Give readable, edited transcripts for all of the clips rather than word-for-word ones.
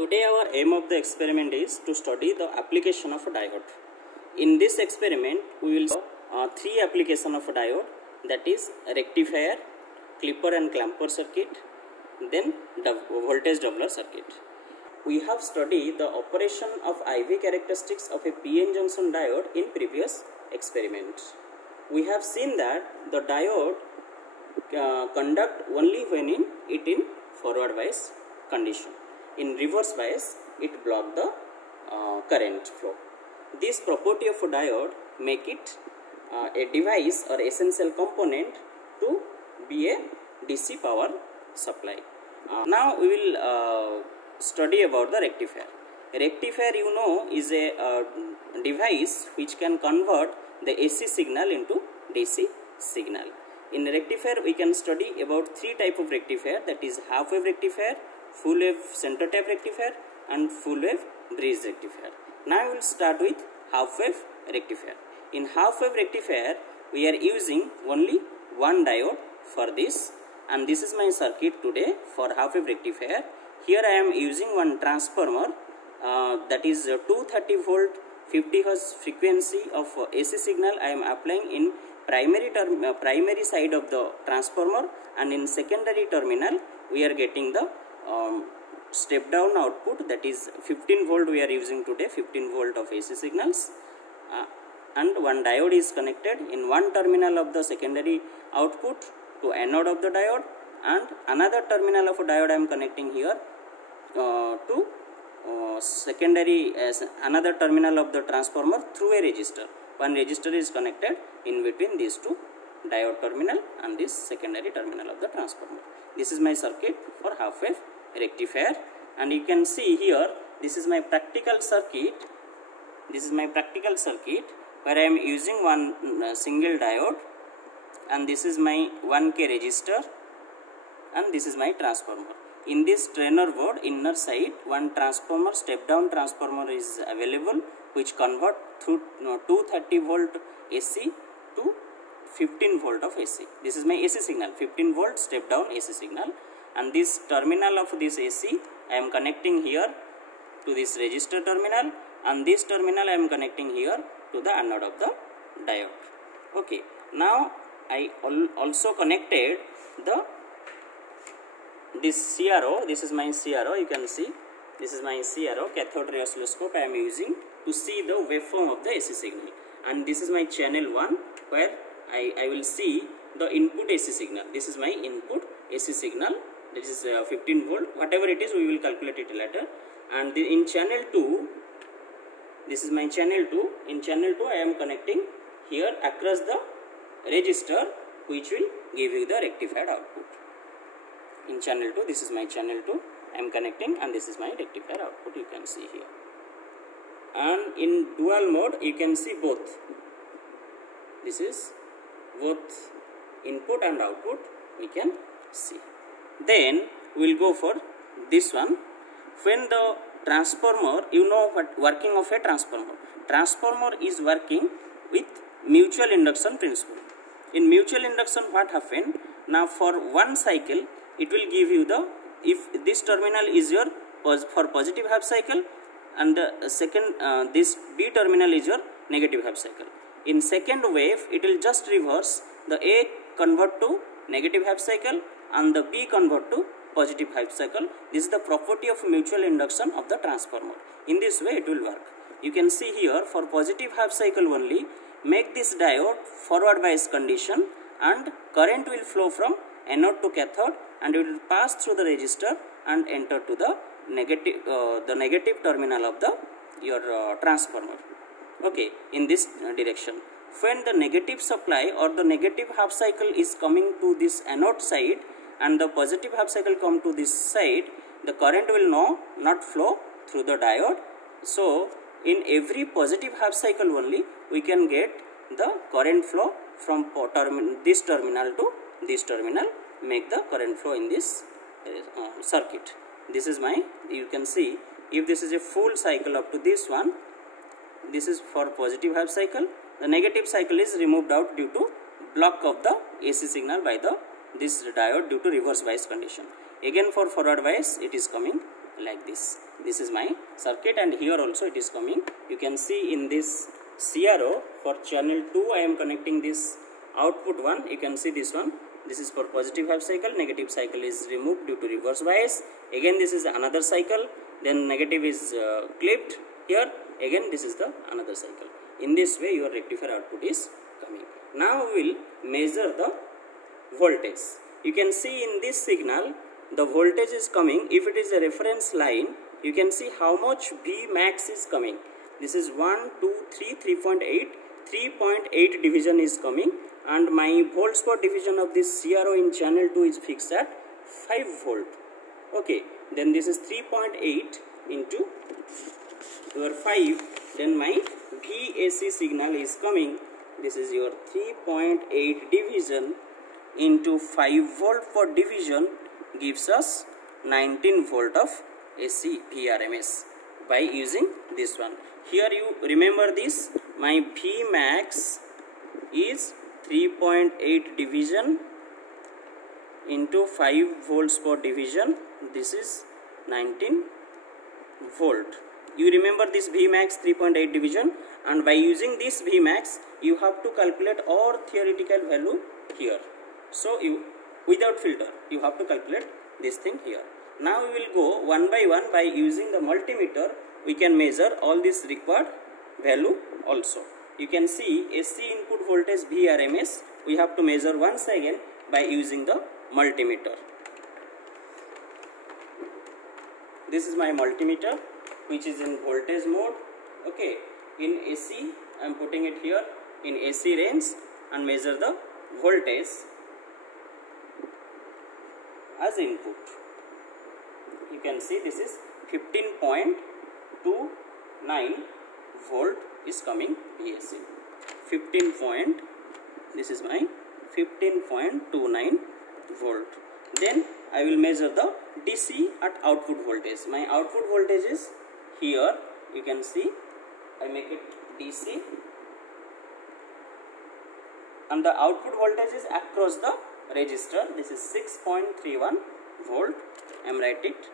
Today our aim of the experiment is to study the application of a diode. In this experiment we will see three applications of a diode, that is rectifier, clipper and clamper circuit, then voltage doubler circuit. We have studied the operation of IV characteristics of a PN junction diode in previous experiment. We have seen that the diode conduct only when in forward bias condition. In reverse bias, it block the current flow. This property of a diode make it a device or essential component to be a DC power supply. Now we will study about the rectifier. Rectifier, you know, is a device which can convert the AC signal into DC signal. In rectifier, we can study about three types of rectifier, that is half wave rectifier, full wave center tap rectifier and full wave bridge rectifier. Now we will start with half wave rectifier. In half wave rectifier, we are using only one diode for this, and this is my circuit today for half wave rectifier. Here I am using one transformer that is 230 volt 50 Hz frequency of AC signal I am applying in primary side of the transformer, and in secondary terminal we are getting the step down output, that is 15 volt we are using today, 15 volt of AC signals, and one diode is connected in one terminal of the secondary output to anode of the diode, and another terminal of a diode I am connecting here to secondary another terminal of the transformer through a resistor. One resistor is connected in between these two diode terminal and this secondary terminal of the transformer. This is my circuit for half wave rectifier, and you can see here this is my practical circuit. This is my practical circuit where I am using one single diode, and this is my 1K resistor, and this is my transformer. In this trainer board inner side, one transformer, step down transformer is available, which convert through 230 volt AC to 15 volt of AC. This is my AC signal, 15 volt step down AC signal, and this terminal of this AC I am connecting here to this resistor terminal, and this terminal I am connecting here to the anode of the diode. Okay, now I also connected this CRO. This is my CRO, you can see this is my CRO, cathode ray oscilloscope I am using to see the waveform of the AC signal, and this is my channel 1 where I will see the input AC signal. This is my input AC signal, this is 15 volt, whatever it is we will calculate it later. And in channel 2, this is my channel 2, in channel 2 I am connecting here across the resistor which will give you the rectified output. In channel 2, this is my channel 2 I am connecting, and this is my rectifier output, you can see here. And in dual mode you can see both. This is both input and output we can see. Then we will go for this one. When the transformer, you know what working of a transformer. Transformer is working with mutual induction principle. In mutual induction what happen? Now for one cycle it will give you the, if this terminal is your for positive half cycle, and the second this B terminal is your negative half cycle. In second wave it will just reverse, the A convert to negative half cycle and the B convert to positive half cycle. This is the property of mutual induction of the transformer. In this way it will work. You can see here for positive half cycle only, make this diode forward bias condition, and current will flow from anode to cathode, and it will pass through the resistor and enter to the negative terminal of the your transformer. Okay, in this direction. When the negative supply or the negative half cycle is coming to this anode side and the positive half cycle come to this side, the current will not flow through the diode. So in every positive half cycle only we can get the current flow from this terminal to this terminal, make the current flow in this circuit. This is my, you can see, if this is a full cycle up to this one, this is for positive half cycle, the negative cycle is removed out due to block of the AC signal by this diode due to reverse bias condition. Again for forward bias it is coming like this. This is my circuit, and here also it is coming. You can see in this CRO for channel 2 I am connecting this output one. You can see this one. This is for positive half cycle, negative cycle is removed due to reverse bias. Again this is another cycle, then negative is clipped here. Again this is the another cycle. In this way your rectifier output is coming. Now we will measure the voltage. You can see in this signal the voltage is coming. If it is a reference line, you can see how much V max is coming. This is 1, 2, 3, 3.8. 3.8 division is coming, and my volts per division of this CRO in channel 2 is fixed at 5 volt. Okay, then this is 3.8 into your 5, then my VAC signal is coming. This is your 3.8 division into 5 volt per division gives us 19 volt of AC VRMS by using this one. Here you remember this, my V max is 3.8 division into 5 volts per division. This is 19 volt. You remember this V max 3.8 division, and by using this V max you have to calculate all theoretical value here. So you, without filter, you have to calculate this thing here. Now we will go one by one. By using the multimeter we can measure all this required value also. You can see AC input voltage VRMS we have to measure once again by using the multimeter. This is my multimeter which is in voltage mode. Okay, in AC I am putting it here in AC range and measure the voltage as input. You can see this is 15.29 volt is coming AC. 15. This is my 15.29 volt. Then I will measure the DC at output voltage. My output voltage is here. You can see I make it DC, and the output voltage is across the resistor. This is 6.31 volt. I am writing it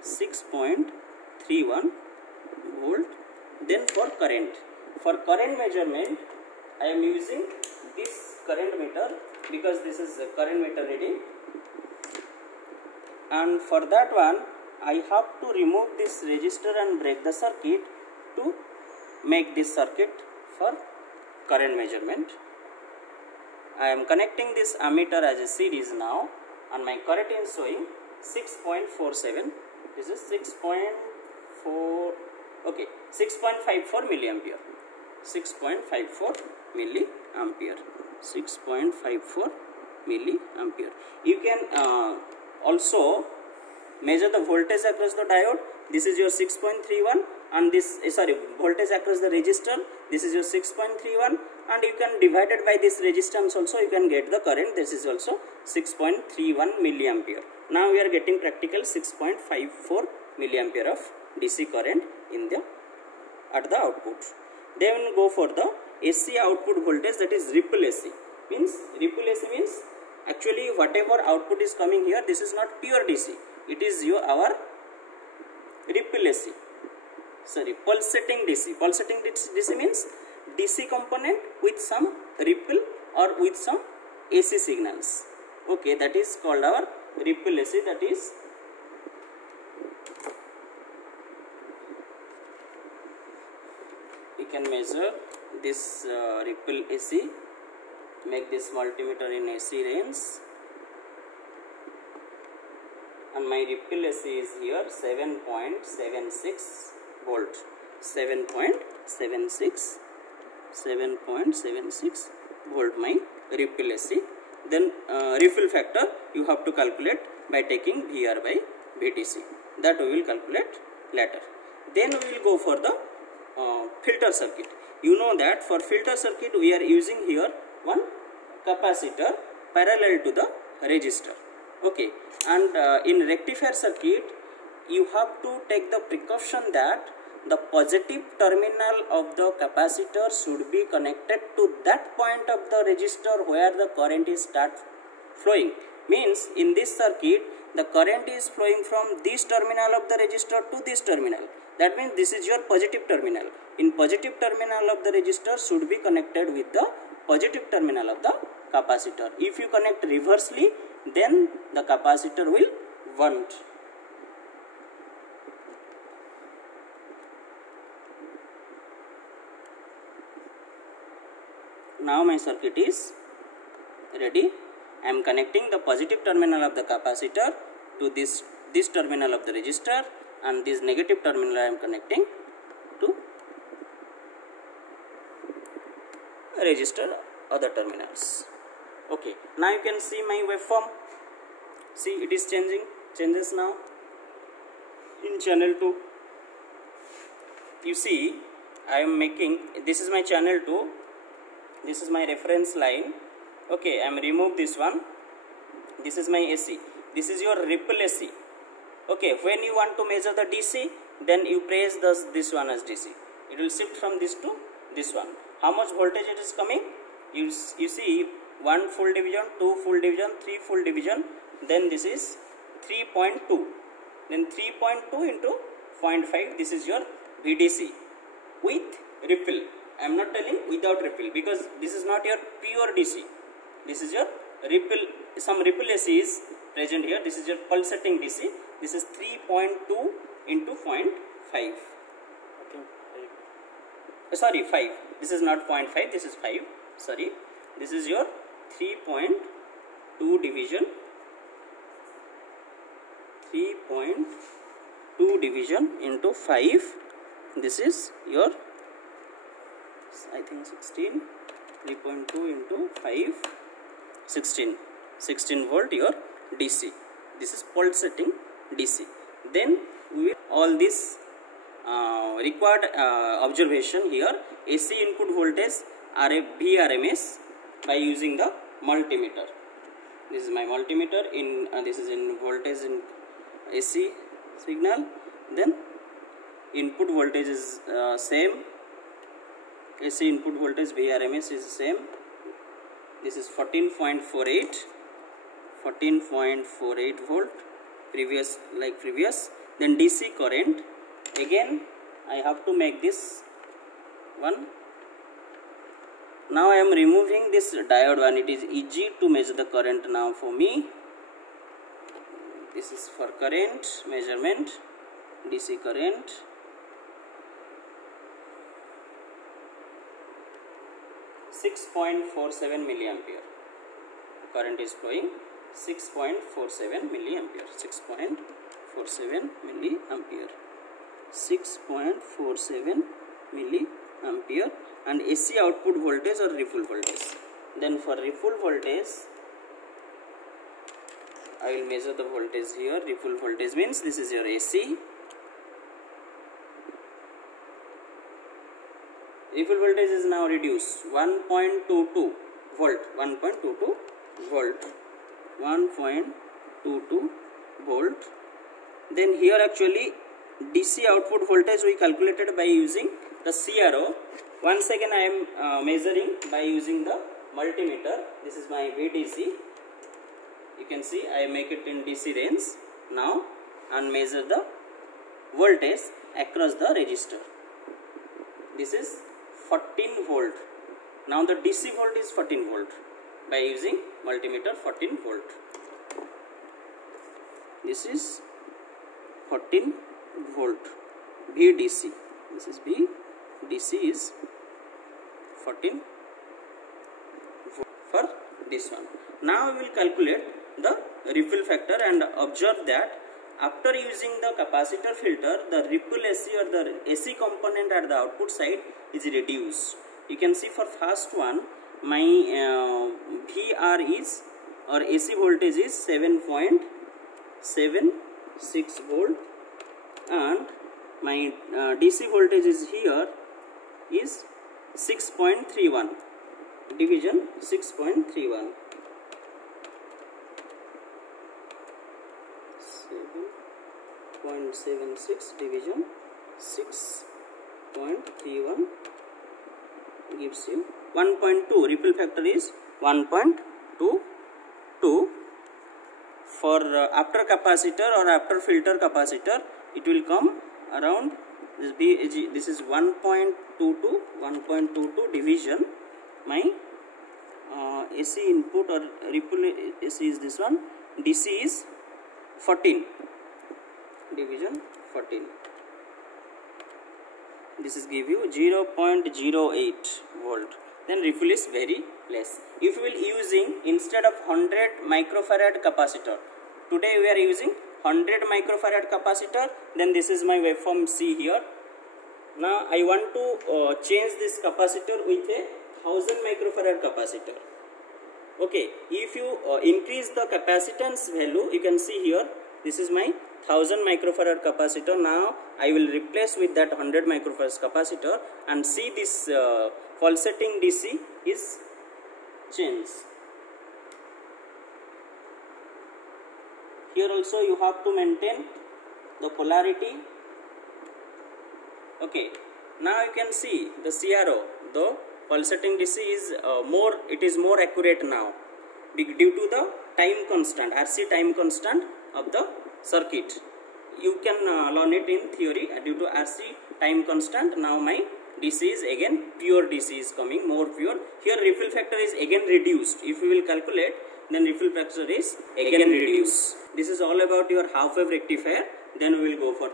6.31 volt. Then for current measurement I am using this current meter because this is a current meter reading, and for that one I have to remove this resistor and break the circuit to make this circuit for current measurement. I am connecting this ammeter as a series now, and my current is showing 6.47. This is 6.4. Okay, 6.54 milliampere. 6.54 milliampere. 6.54 milliampere. You can also measure the voltage across the diode. This is your 6.31, and this voltage across the resistor. This is your 6.31, and you can divide it by this resistance also. You can get the current. This is also 6.31 milliampere. Now we are getting practical 6.54 milliampere of DC current in the at the output. Then we will go for the AC output voltage, that is ripple AC. Ripple AC means actually whatever output is coming here, this is not pure DC. It is our ripple AC. Sorry, pulsating DC. Pulsating DC means DC component with some ripple or with some AC signals. Okay, that is called our ripple AC. That is we can measure this ripple AC. Make this multimeter in AC range, and my ripple AC is here 7.76 volt. 7.76 volt my ripple AC. Then ripple factor you have to calculate by taking VR by VTC. That we will calculate later. Then we will go for the filter circuit. You know that for filter circuit we are using here one capacitor parallel to the resistor. Okay, and in rectifier circuit you have to take the precaution that the positive terminal of the capacitor should be connected to that point of the resistor where the current is start flowing. Means in this circuit the current is flowing from this terminal of the resistor to this terminal. That means this is your positive terminal. In positive terminal of the resistor should be connected with the positive terminal of the capacitor. If you connect reversely, then the capacitor will want. Now my circuit is ready. I am connecting the positive terminal of the capacitor to this terminal of the resistor, and this negative terminal I am connecting to resistor other terminals. Okay, now you can see my waveform. See, it is changes now in channel 2. You see, I am making, this is my channel 2, this is my reference line. Okay, I am remove this one. This is my AC. This is your ripple AC. Okay, when you want to measure the DC, then you press this one as DC. It will shift from this to this one. How much voltage it is coming? You see, 1 full division, 2 full division, 3 full division. Then this is 3.2. Then 3.2 into 0.5. This is your VDC with ripple. I am not telling without ripple, because this is not your pure DC. This is your ripple. Some ripple AC is present here. This is your pulsating DC. This is 3.2 into 0.5. Sorry, 5. This is not 0.5. This is 5. Sorry. This is your 3.2 division. 3.2 division into 5. This is your, I think 16. 3.2 into 5. 16 volt your DC. This is pulsating DC. Then we will all this required observation here. AC input voltage VRMS by using the multimeter. This is my multimeter. In this is in voltage in AC signal. Then input voltage is same. AC input voltage VRMS is same. This is 14.48 volt, previous like previous. Then DC current, again I have to make this one. Now I am removing this diode one. It is easy to measure the current now for me. This is for current measurement, DC current. .47 milliampere. Current is flowing 6.47 milliampere. 6.47 milliampere. 6.47 milliampere. And AC output voltage or ripple voltage. Then for ripple voltage, I will measure the voltage here. Ripple voltage means this is your AC. Ripple voltage is now reduced 1.22 volt. 1.22 volt. 1.22 volt. Then here actually DC output voltage we calculated by using the CRO. Once again I am measuring by using the multimeter. This is my VDC. You can see I make it in DC range now and measure the voltage across the resistor. This is 14 volt. Now the DC volt is 14 volt by using multimeter. 14 volt. This is 14 volt VDC. This is VDC is 14 volt for this one. Now we will calculate the ripple factor and observe that after using the capacitor filter, the ripple AC or the AC component at the output side is reduced. You can see for first one, my VR is or AC voltage is 7.76 volt, and my DC voltage is here is 6.31 division 6.31. 7.76 division 6.31 gives you 1.2. Ripple factor is 1.22. for after capacitor or after filter capacitor, it will come around this is 1.22 division. My AC input or ripple AC is this one, DC is 14 division 14. This is give you 0.08 volt. Then ripple is very less. If we will using instead of 100 microfarad capacitor, today we are using 100 microfarad capacitor, then this is my waveform C here. Now I want to change this capacitor with a 1000 microfarad capacitor. Okay, if you increase the capacitance value, you can see here, this is my 1000 microfarad capacitor. Now I will replace with that 100 microfarad capacitor and see this pulsating DC is changed. Here also you have to maintain the polarity. Okay, now you can see the CRO, the pulsating DC is more accurate now due to the time constant, RC time constant of the circuit. You can learn it in theory due to RC time constant. Now my DC is again pure DC is coming, more pure. Here ripple factor is again reduced. If you will calculate, then ripple factor is again reduced. This is all about your half wave rectifier. Then we will go for